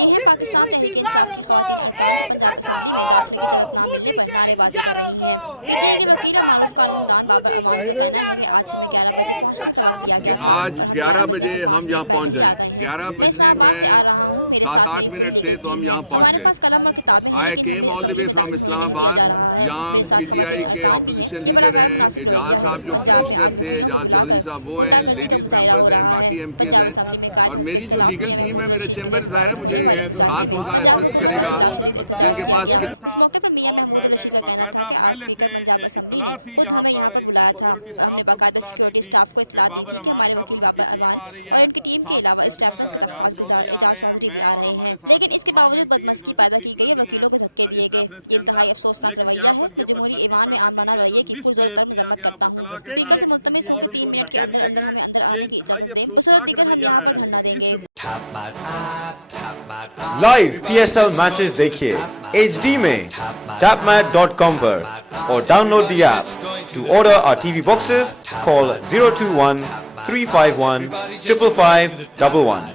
یہ ہیں پاکستان تحریک انصاف کی خواتین ارکان جو پنجاب اسمبلی میں داخلے کی اجازت نہ ملنے پر نعرے بازی کر رہی ہیں۔ پی ٹی آئی کے وکیل اور معروف قانون دان بابر امان کا کہنا ہے کہ آج ہمیں 11 بجے پہنچنے کا وقت دیا گیا تھا اور ہم 11 بجنے سے 5 منٹ پہلے ہی آ گئے ہیں۔ میں اسلام آباد سے آ رہا ہوں، میرے ساتھ میری پوری لیگل ٹیم ہے، ہمارے پاس قلم اور کتابیں ہیں، لیکن ہمیں اسمبلی میں داخل ہونے نہیں دیا جا رہا ہے۔ میرے ساتھ خواتین ارکان بھی ہیں، یہ بڑا غیر مناسب رویہ ہے۔ پنجاب میں آج وکیلوں کو بلا کر غنڈہ گردی کا مظاہرہ ہو رہا ہے۔ پنجاب اسمبلی میں قائد حزب اختلاف میاں محمود الرشید کی زیر صدارت ہونے والے مظاہرے میں پنجاب حکومت کے خلاف شدید احتجاج کیا گیا۔ اس موقع پر میاں محمود الرشید کا کہنا تھا کہ آج اسپیکر پنجاب اسمبلی نے خود ہمیں یہاں پر بلایا تھا اور ہم نے باقاعدہ سیکیورٹی سٹاف کو اطلاع دی تھی کہ ہمارے وکیل بابر امان اور ان کی ٹیم کے علاوہ اس ریفرنس کے درخواست گزار اعجاز چودھری بھی آ رہے ہیں، لیکن اس کے باوجود بدمزگی پیدا کی گئی اور وکیلوں کو دھکے دیے گئے۔ یہ انتہائی افسوسناک رویہ ہے۔ میں جمہوری ایوان میں عامرانہ رویے کی پرزور تر مذمت کرتا ہوں۔ اسپیکر سے ملتمس ہوں کہ 3 منٹ کے اندر اندر ہمیں اندر آنے کی اجازت دیں، بصورت دیگر ہم یہاں پر دھرنا دیں گے۔ Live P S L matches دیکھیے HD میں tapmat.com پر اور download the app. To order our TV boxes call 021 351 55511